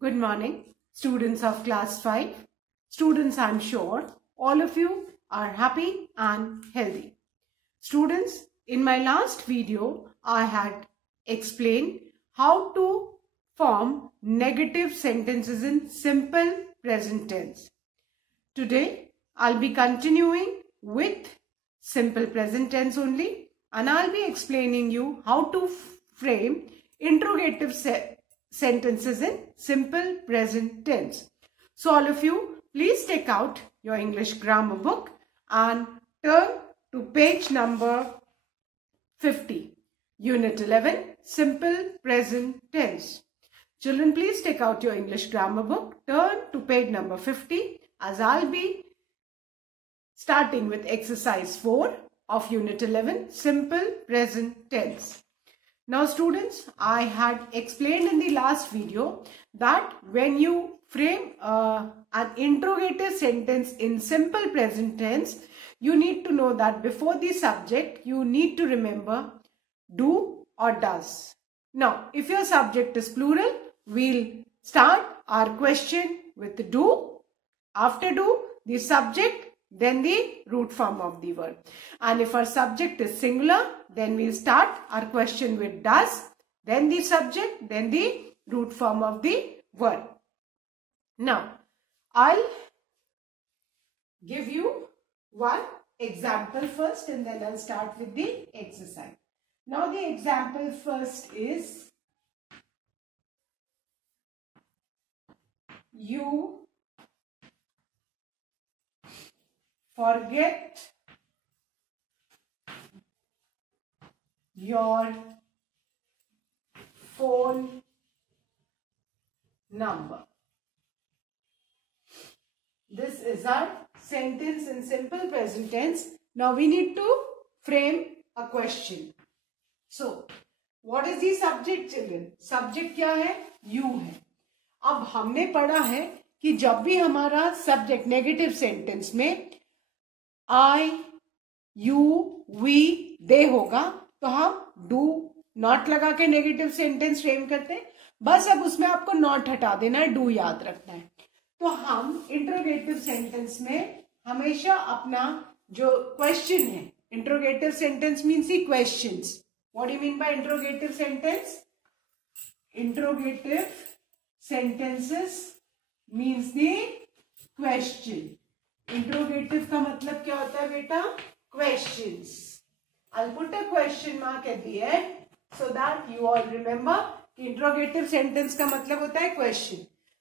Good morning, students of class 5. Students, I'm sure all of you are happy and healthy. Students, in my last video, I had explained how to form negative sentences in simple present tense. Today, I'll be continuing with simple present tense only, and I'll be explaining you how to frame interrogative sentences in simple present tense. So all of you, please take out your English grammar book and turn to page number 50, Unit 11, Simple Present Tense. Children, please take out your English grammar book, turn to page number 50, as I'll be starting with exercise 4 of Unit 11, Simple Present Tense. Now students, I had explained in the last video that when you frame an interrogative sentence in simple present tense, you need to know that before the subject, you need to remember do or does. Now, if your subject is plural, we'll start our question with do. After do, the subject, then the root form of the word. And if our subject is singular, then we'll start our question with does, then the subject, then the root form of the word. Now, I'll give you one example first and then I'll start with the exercise. Now, the example first is you forget your phone number. This is our sentence in simple present tense. Now we need to frame a question. So, what is the subject, children? Subject क्या है? You है. अब हमने पढ़ा है कि जब भी हमारा subject negative sentence में I, you, we, they होगा तो हम do not लगा के नेगेटिव सेंटेंस फ्रेम करते हैं. बस अब उसमें आपको नॉट हटा देना है, डू याद रखना है. तो हम इंट्रोगेटिव सेंटेंस में हमेशा अपना जो क्वेश्चन है, interrogative sentence means he questions. What you mean by interrogative sentence? Interrogative sentences means the question. Interrogative का मतलब क्या होता है बेटा? Questions. I'll put a question mark at the end so that you all remember कि interrogative sentence का मतलब होता है क्वेश्चन.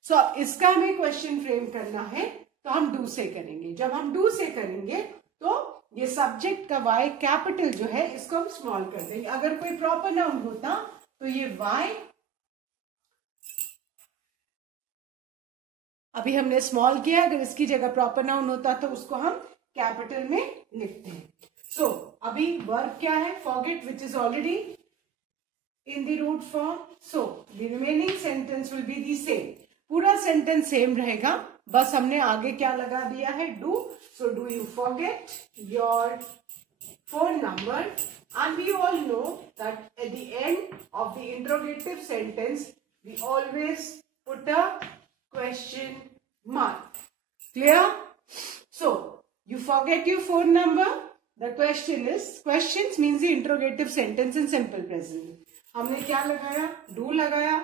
सो अब इसका हमें क्वेश्चन फ्रेम करना है तो हम डू से करेंगे. जब हम डू से करेंगे तो ये सब्जेक्ट का वाई कैपिटल जो है इसको हम स्मॉल कर देंगे. अगर कोई प्रॉपर नाउन होता तो ये वाई अभी हमने स्मॉल किया, अगर इसकी जगह प्रॉपर नाउन होता तो उसको हम कैपिटल में लिखते हैं. सो अभी वर्ब क्या है? Forget, which is already in the root form. So the remaining sentence will be the same. पूरा सेंटेंस सेम रहेगा, बस हमने आगे क्या लगा दिया है? Do. So do you forget your phone number. And we all know that at the end of the interrogative sentence we always put a question mark. Clear? So, you forget your phone number. The question is, questions means the interrogative sentence in simple present. हमने क्या लगाया? Do लगाया.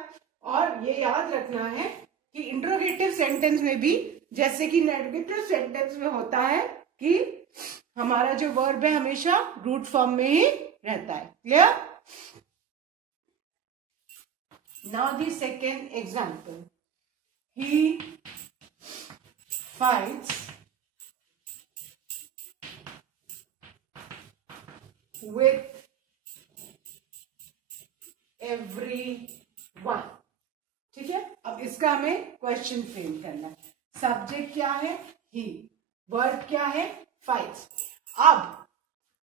और ये याद रखना है कि interrogative sentence में भी जैसे कि negative sentence में होता है कि हमारा जो verb है हमेशा root form में ही रहता है. Clear? Now the second example. He fights with everyone. ठीक है? अब इसका हमें क्वेश्चन फ्रेम करना है. सब्जेक्ट क्या है? ही. वर्ब क्या है? फाइट्स. अब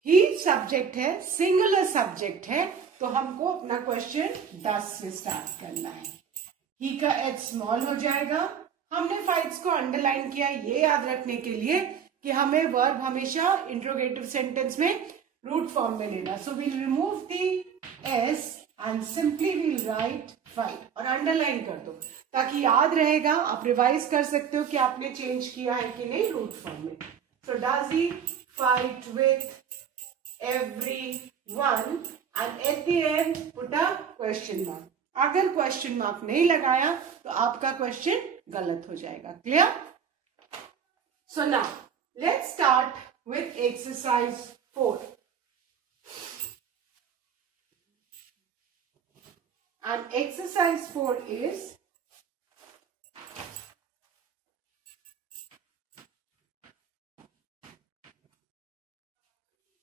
ही सब्जेक्ट है, सिंगुलर सब्जेक्ट है, तो हमको अपना क्वेश्चन 10 से स्टार्ट करना है. ही का एच स्मॉल हो जाएगा. हमने फाइट्स को अंडरलाइन किया ये याद रखने के लिए कि हमें वर्ब हमेशा इंट्रोगेटिव सेंटेंस में रूट फॉर्म में लेना. So we'll remove the S and simply we'll write five और अंडरलाइन कर दो ताकि याद रहेगा, आप रिवाइज कर सकते हो कि आपने चेंज किया है कि नहीं रूट फॉर्म में. So does he fight with everyone and at the and put a question mark. अगर क्वेश्चन मार्क नहीं लगाया तो आपका क्वेश्चन गलत हो जाएगा. Clear? So now let's start with exercise 4. And exercise 4 is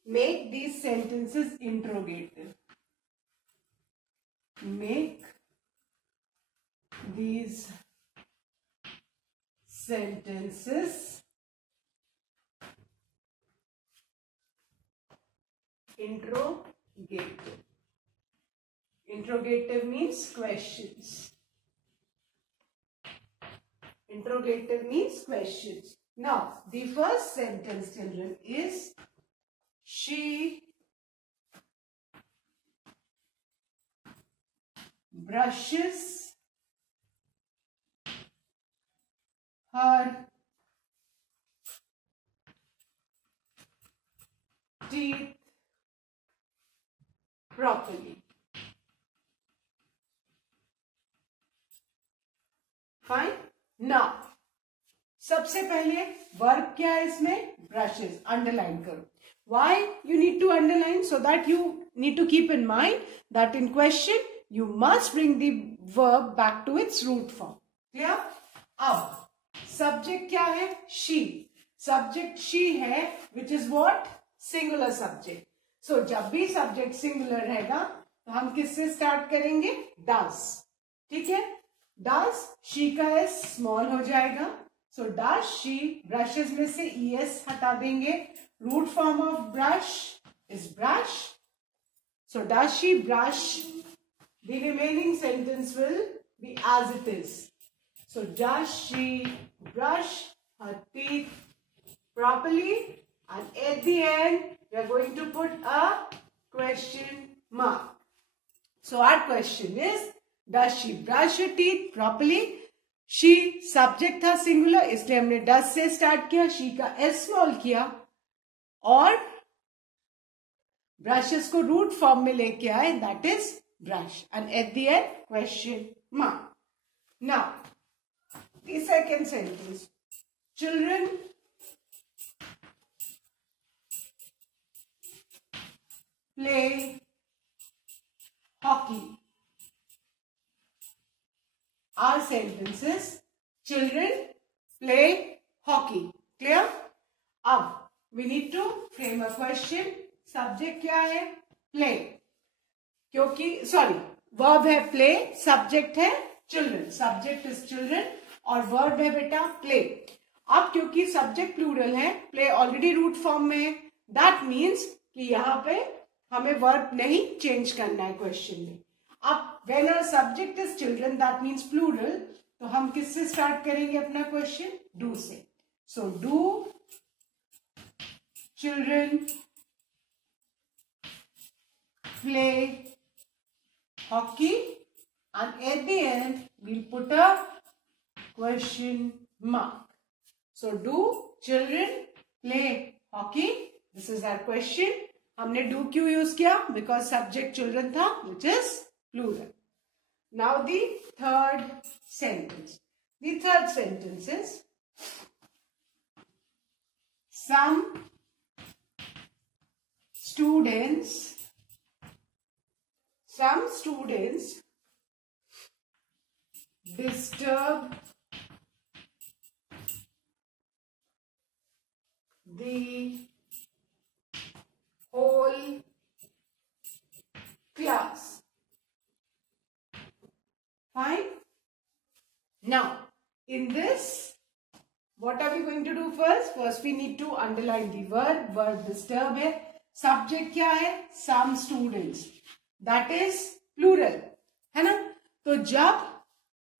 make these sentences interrogative. Make these sentences interrogative. Interrogative means questions. Interrogative means questions. Now, the first sentence, children, is she brushes her teeth properly. Fine. Now, सबसे पहले verb क्या है इसमें? Brushes. Underline करो. Why you need to underline? So that you need to keep in mind that in question you must bring the verb back to its root form. Clear? अब subject क्या है? She. Subject she है, which is what? Singular subject. So जब भी subject singular रहेगा तो हम किससे start करेंगे? Does. ठीक है? Does she का s small हो जाएगा. So does she brushes में से es हटा देंगे. Root form of brush is brush. So does she brush? The remaining sentence will be as it is. So does she brush her teeth properly? And at the end we are going to put a question mark. So our question is, does she brush her teeth properly? She subject था singular, इसलिए हमने does से start किया. she का s small किया और brushes को root form में लेके आए, that is brush. And at the end question mark. Now the second sentence, children play hockey. Our sentence is children play hockey. Clear? अब we need to frame a question. Subject क्या है? Play. क्योंकि verb है play, subject है children. Subject is children और verb है बेटा play. अब क्योंकि subject plural है, play already root form में है, that means कि यहाँ पे हमें verb नहीं change करना है question में. अब when our subject is children, that means plural, तो हम किससे start करेंगे अपना question? Do से. So do children play hockey? And at the end we'll put a question mark. So do children play hockey? This is our question. हमने do क्यों use किया? Because subject children था, which is plural. Now the third sentence. The third sentence is, some students disturb the whole class. Fine. Now, in this, what are we going to do first? First, we need to underline the verb. Verb disturb है. Subject क्या है? Some students. That is plural. है ना? तो जब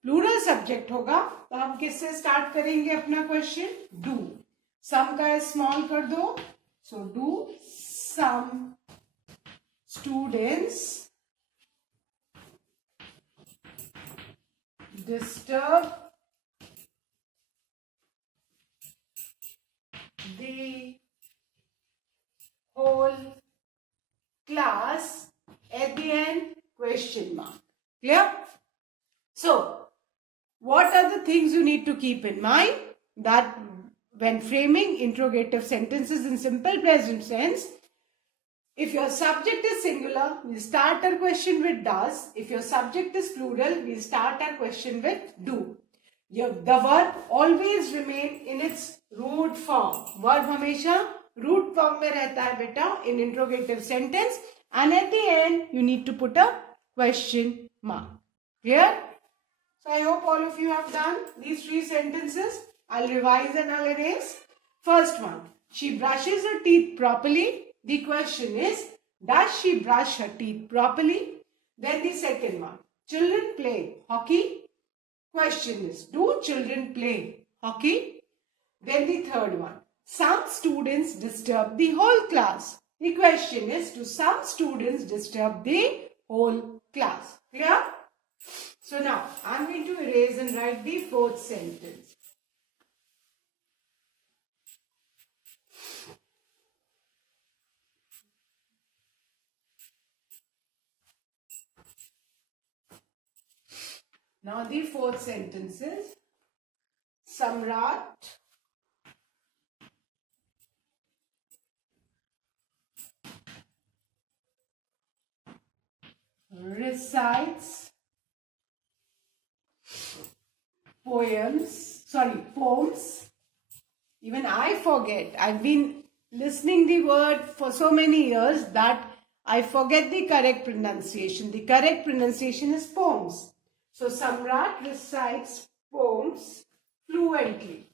plural subject होगा, तो हम किससे start करेंगे अपना question? Do. Some का small कर दो. So do some students disturb the whole class. At the end, question mark. Clear? So, what are the things you need to keep in mind? That when framing interrogative sentences in simple present tense, if your subject is singular, we start our question with does. If your subject is plural, we start our question with do. The verb always remain in its root form. Verb हमेशा root form में रहता है बेटा in interrogative sentence, and at the end you need to put a question mark. Clear? So I hope all of you have done these 3 sentences. I'll revise and I'll erase. First one, she brushes her teeth properly. The question is, does she brush her teeth properly? Then the second one, children play hockey. Question is, do children play hockey? Then the third one, some students disturb the whole class. The question is, do some students disturb the whole class? Clear? So now, I'm going to erase and write the 4th sentence. Now the 4th sentence is, Samrat recites poems. Even I forget. I've been listening the word for so many years that I forget the correct pronunciation. The correct pronunciation is poems. So Samrat recites poems fluently.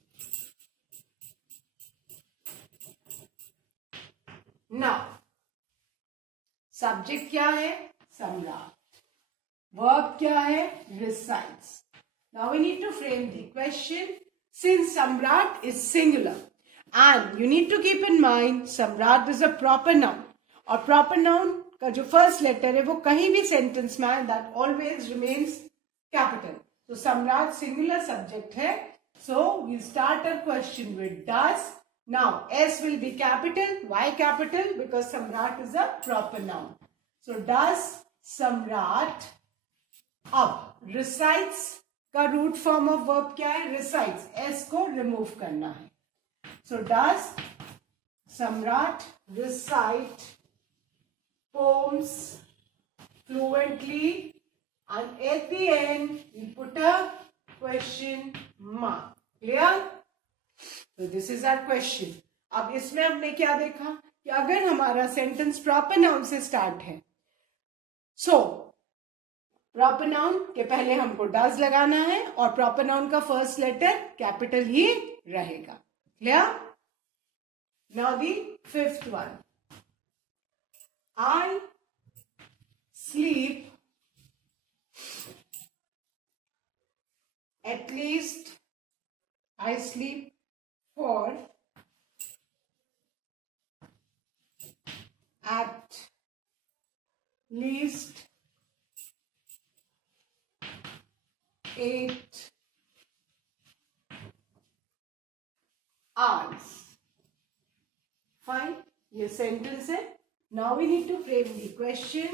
Now, subject क्या है? Samrat. Verb क्या है? Recites. Now we need to frame the question. Since Samrat is singular, and you need to keep in mind Samrat is a proper noun. और proper noun का जो first letter है वो कहीं भी sentence में that always remains capital. So Samrat singular subject है. So we start our question with does. Now S will be capital. Why capital? Because Samrat is a proper noun. So does Samrat अब recites का root form of verb क्या है? Recites. S को remove करना है. So does Samrat recite poems fluently and at the end we put a question mark. Clear? तो this is our question. अब इसमें हमने क्या देखा कि अगर हमारा सेंटेंस प्रॉपर नाउन से स्टार्ट है, सो प्रॉपर नाउन के पहले हमको डज लगाना है और प्रॉपर नाउन का फर्स्ट लेटर कैपिटल ही रहेगा. Clear? Now the 5th one, I sleep at least, I sleep for at least 8 hours. Fine. ये सेंटेंस है. Now we need to frame the question.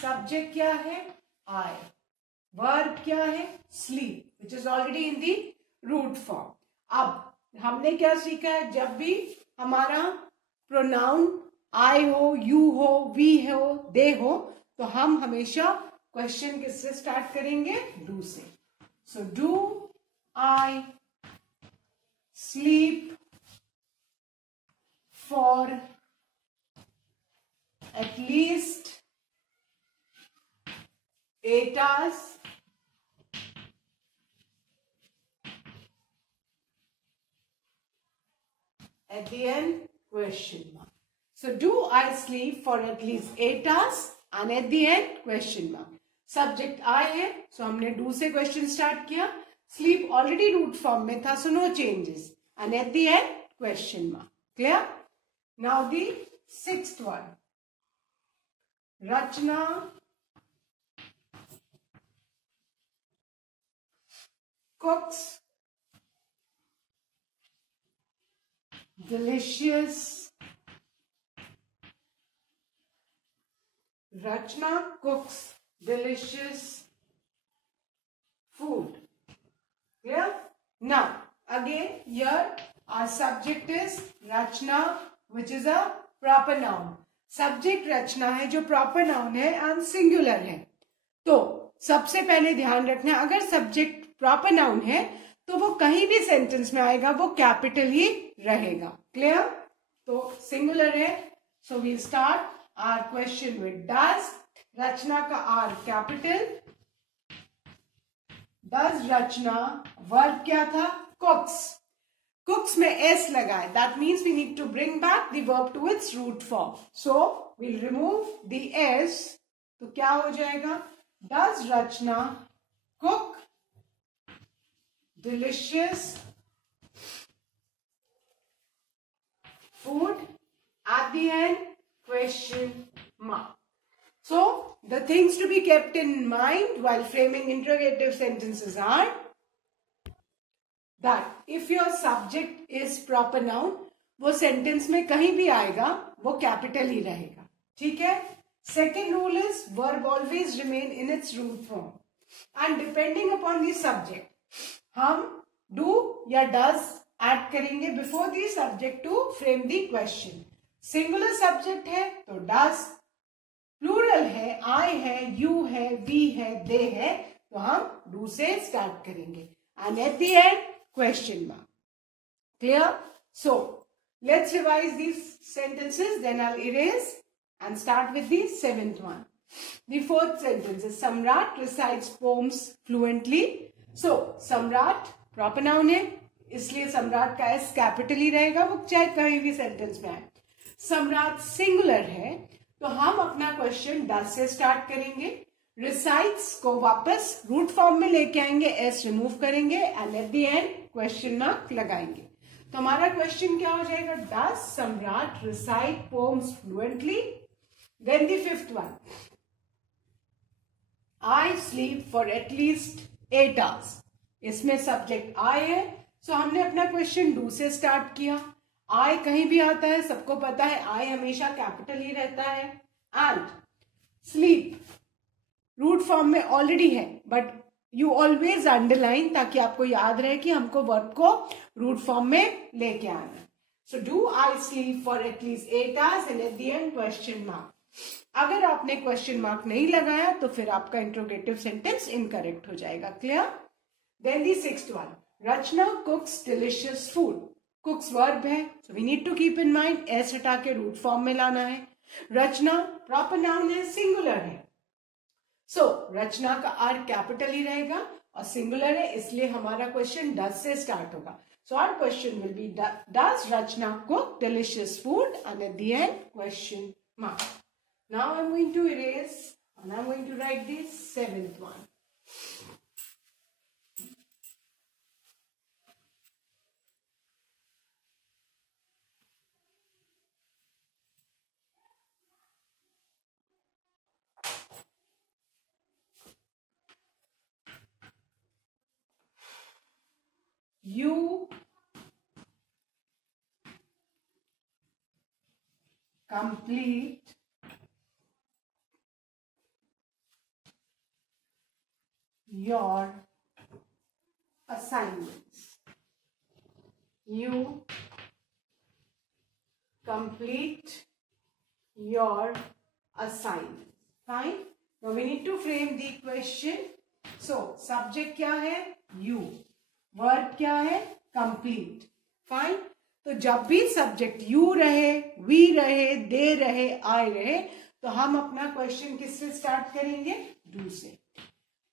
Subject क्या है? I. Verb क्या है? Sleep, which is already in the root form. अब हमने क्या सीखा है? जब भी हमारा pronoun I हो, you हो, we हो, they हो, तो हम हमेशा क्वेश्चन किससे स्टार्ट करेंगे? Do से. So, do I sleep for at least 8 hours? At the end, question mark. So, do I sleep for at least 8 hours? And at the end, question mark. Subject आई है, so हमने do से question start किया. Sleep already root form में था, so no changes. And at the end question mark. Clear? Now the 6th one, Rachna cooks delicious. Rachna cooks delicious food. Clear? Now, again, here our subject is Rachna, which is a proper noun. Subject रचना है जो proper noun है and singular है. तो सबसे पहले ध्यान रखना, अगर सब्जेक्ट प्रॉपर नाउन है तो वो कहीं भी सेंटेंस में आएगा वो कैपिटल ही रहेगा. क्लियर? तो सिंगुलर है. So we start our question with does. Rachna का R capital. Does Rachna. Verb क्या था? कुक्स. कुक्स में एस लगाए. That means we need to bring back the verb to its root form. So we'll remove the S. तो क्या हो जाएगा? Does Rachna cook delicious food? At the end, question mark. So, the things to be kept in mind while framing interrogative sentences are that if your subject is proper noun, वो sentence में कहीं भी आएगा वो capital ही रहेगा. ठीक है? Second rule is verb always remain in its root form and depending upon the subject, हम do या does add करेंगे before the subject to frame the question. Singular subject है तो does, plural है, I है, you है, we है, they है, तो हम do से start करेंगे and at the end question mark. Clear? So let's revise these sentences, then I'll erase and start with the seventh one. The fourth sentence is Samrat recites poems fluently. So Samrat proper noun है, इसलिए सम्राट का S capital ही रहेगा, वो चाहे कहीं भी sentence में आए. सम्राट सिंगुलर है तो हम अपना क्वेश्चन डज से स्टार्ट करेंगे. रिसाइट्स को वापस रूट फॉर्म में लेके आएंगे, एस रिमूव करेंगे and at the end question mark लगाएंगे. तो हमारा क्वेश्चन क्या हो जाएगा? Does Samrat recite poems fluently. Then the fifth one, I sleep for at least 8 hours. इसमें सब्जेक्ट I है, सो हमने अपना क्वेश्चन डू से स्टार्ट किया. I कहीं भी आता है, सबको पता है I हमेशा कैपिटल ही रहता है. एंड स्लीप रूट फॉर्म में ऑलरेडी है, बट यू ऑलवेज अंडरलाइन ताकि आपको याद रहे कि हमको वर्ब को रूट फॉर्म में लेके आना है. So do I sleep for at least 8 hours and at the end question mark. अगर आपने क्वेश्चन मार्क नहीं लगाया तो फिर आपका इंट्रोगेटिव सेंटेंस इनकरेक्ट हो जाएगा. Clear? Then the sixth one, Rachna cooks delicious food. Cooks verb है, so we need to keep in mind S हटा के रूट फॉर्म में लाना है. रचना प्रॉपर नाउन है, सिंगुलर है, सो रचना का आर कैपिटल ही रहेगा और सिंगुलर है, इसलिए हमारा क्वेश्चन डज से स्टार्ट होगा. So our question will be, does Rachna cook delicious food? And at the end, question mark. Now I'm going to erase and I'm going to write the seventh one. You complete your assignments. You complete your assignments. Fine. Now we need to frame the question. So subject क्या है? You. Verb क्या है? Complete. Fine. तो जब भी subject you रहे, we रहे, दे रहे, आई रहे, तो हम अपना क्वेश्चन किससे स्टार्ट करेंगे? डू से.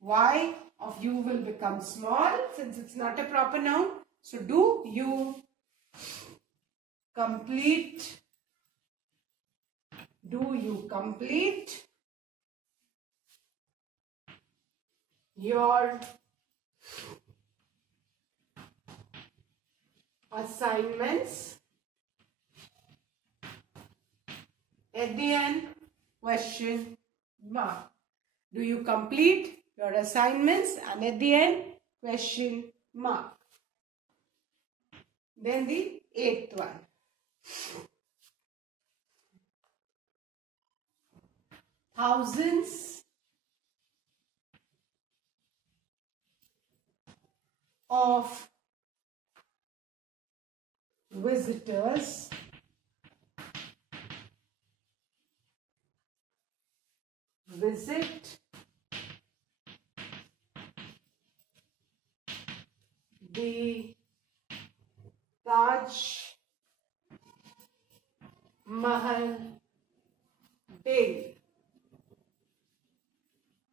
Y of you will become small since it's not a proper noun. So do you complete. Do you complete your assignments? At the end, question mark. Do you complete your assignments? And at the end, question mark. Then the eighth one. Thousands of visitors visit the Taj Mahal daily.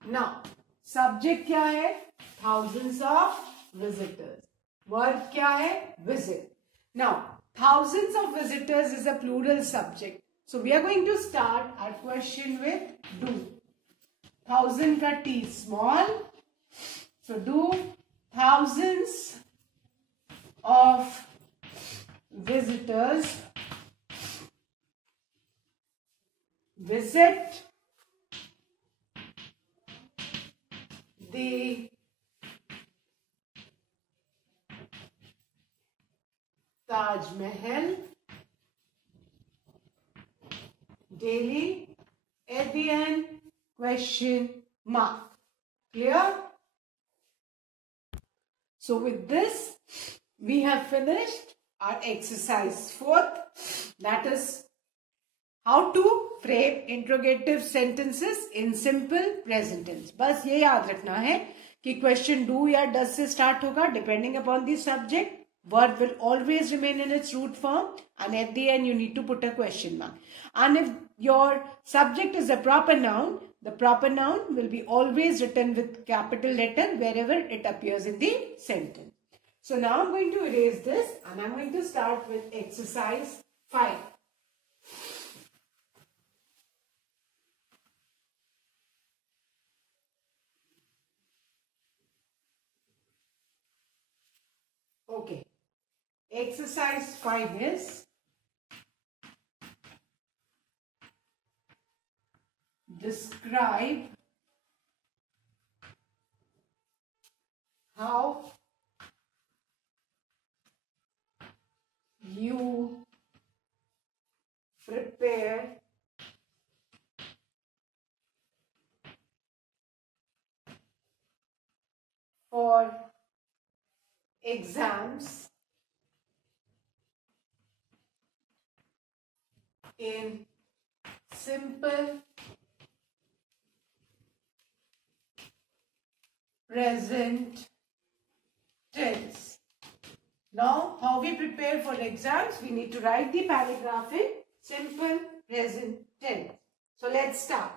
Now, subject क्या है? Thousands of visitors. Verb क्या है? Visit. Now, thousands of visitors is a plural subject. So, we are going to start our question with do. Thousand का T small. So, do thousands of visitors visit the Taj Mahal daily. At the end, question mark. Clear? So with this, we have finished our exercise 4th, that is how to frame interrogative sentences in simple present tense. बस ये याद रखना है कि question do या does से start होगा depending upon the subject. Verb will always remain in its root form, and at the end you need to put a question mark. And if your subject is a proper noun, the proper noun will be always written with capital letter wherever it appears in the sentence. So now I'm going to erase this and I'm going to start with exercise 5. Okay. Exercise 5 is describe how you prepare for exams in simple present tense. Now, how we prepare for exams? We need to write the paragraph in simple present tense. So, let's start.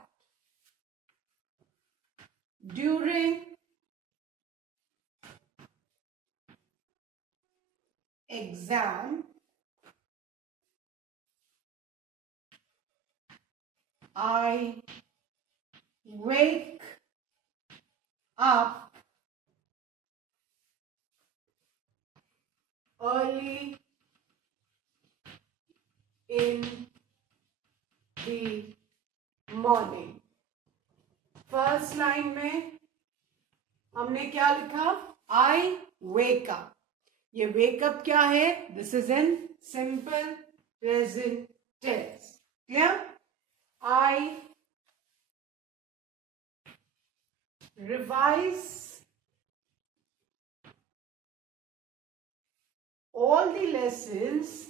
During exam, I wake up early in the morning. First line में हमने क्या लिखा? I wake up. ये wake up क्या है? This is in simple present tense. Clear? I revise all the lessons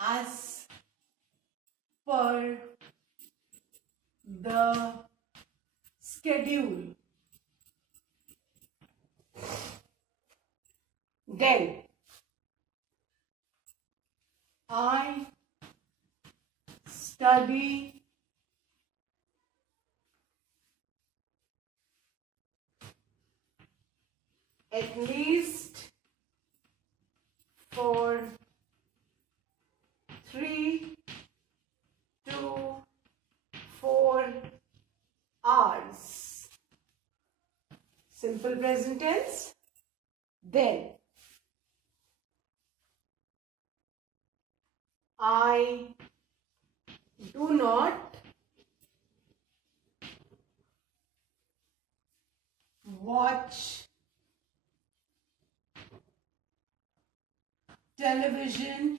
as per the schedule. Then I study at least for 3 to 4 hours. Simple present tense. Then I do not watch television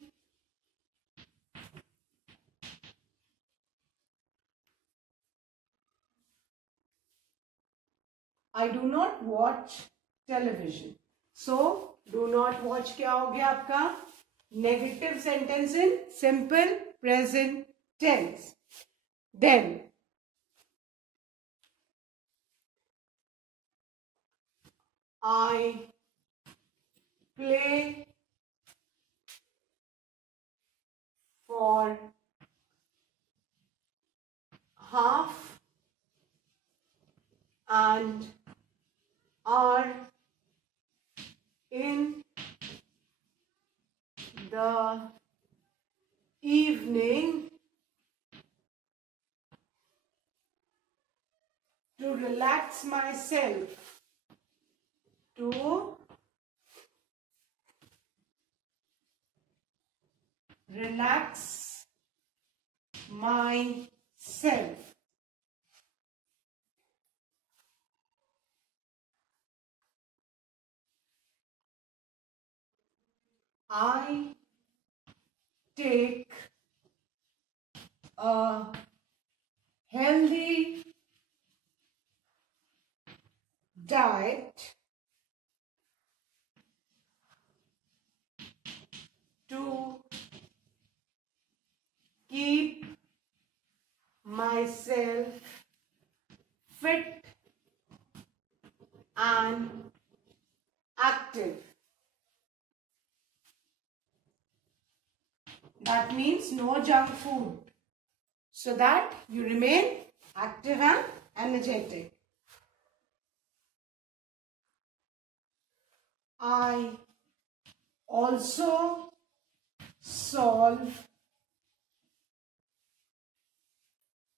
I do not watch television. So, do not watch क्या हो गया आपका? Negative sentence in simple present tense. Then, I play for half and are in the evening to relax myself. To relax myself. I take a healthy diet to keep myself fit and active. That means no junk food, so that you remain active and energetic. I also solve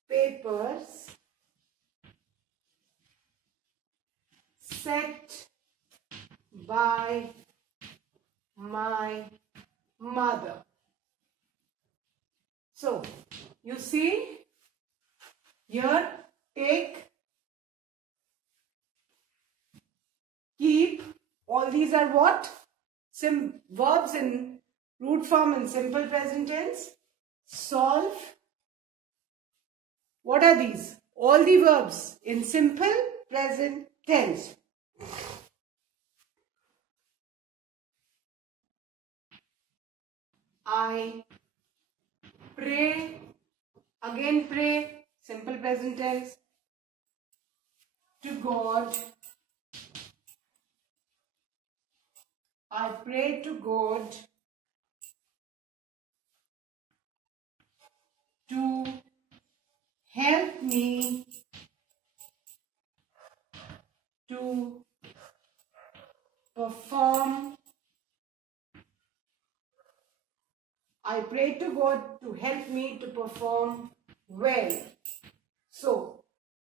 papers set by my mother. So, you see here, take, keep, all these are what? Verbs in root form in simple present tense. Solve. What are these? All the verbs in simple present tense. I pray, again pray, simple present tense, to God. I pray to God to help me to perform. I pray to God to help me to perform well. So,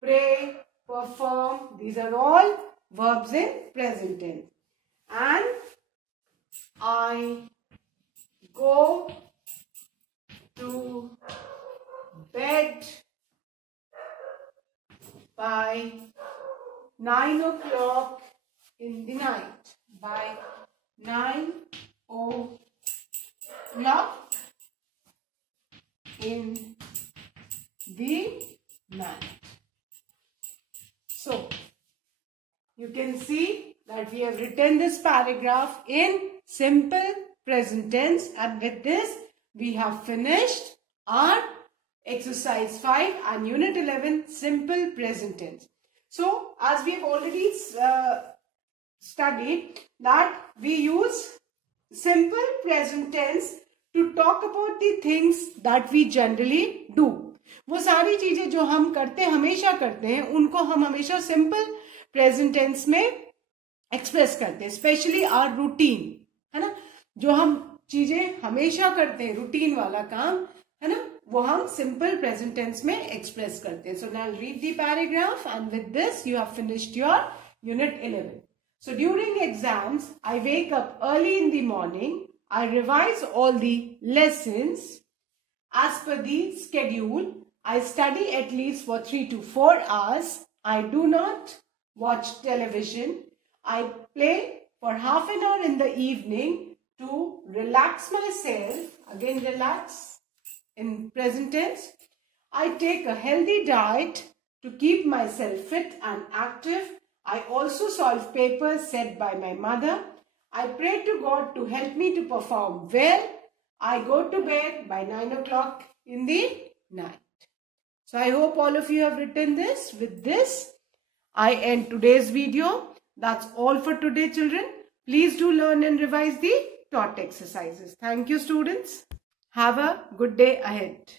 pray, perform, these are all verbs in present tense. And I go to bed by 9 o'clock in the night. By 9 o'clock in the night. So, you can see that we have written this paragraph in simple present tense, and with this we have finished our exercise 5 and unit 11 simple present tense. So, as we have already studied that we use simple present tense to talk about the things that we generally do. वो सारी चीजें जो हम करते हमेशा करते हैं उनको हम हमेशा सिंपल प्रेजेंट टेंस में एक्सप्रेस करते हैं. स्पेशली आवर रूटीन, है ना, जो हम चीजें हमेशा करते हैं, रूटीन वाला काम, है ना, वो हम सिंपल प्रेजेंट टेंस में एक्सप्रेस करते हैं. So now read the paragraph and with this you have finished your unit 11. So during exams, I wake up early in the morning. I revise all the lessons as per the schedule. I study at least for 3 to 4 hours. I do not watch television. I play for half an hour in the evening to relax myself. Again, relax in present tense. I take a healthy diet to keep myself fit and active. I also solve papers set by my mother. I pray to God to help me to perform well. I go to bed by 9 o'clock in the night. So I hope all of you have written this. With this, I end today's video. That's all for today, children. Please do learn and revise the taught exercises. Thank you, students. Have a good day ahead.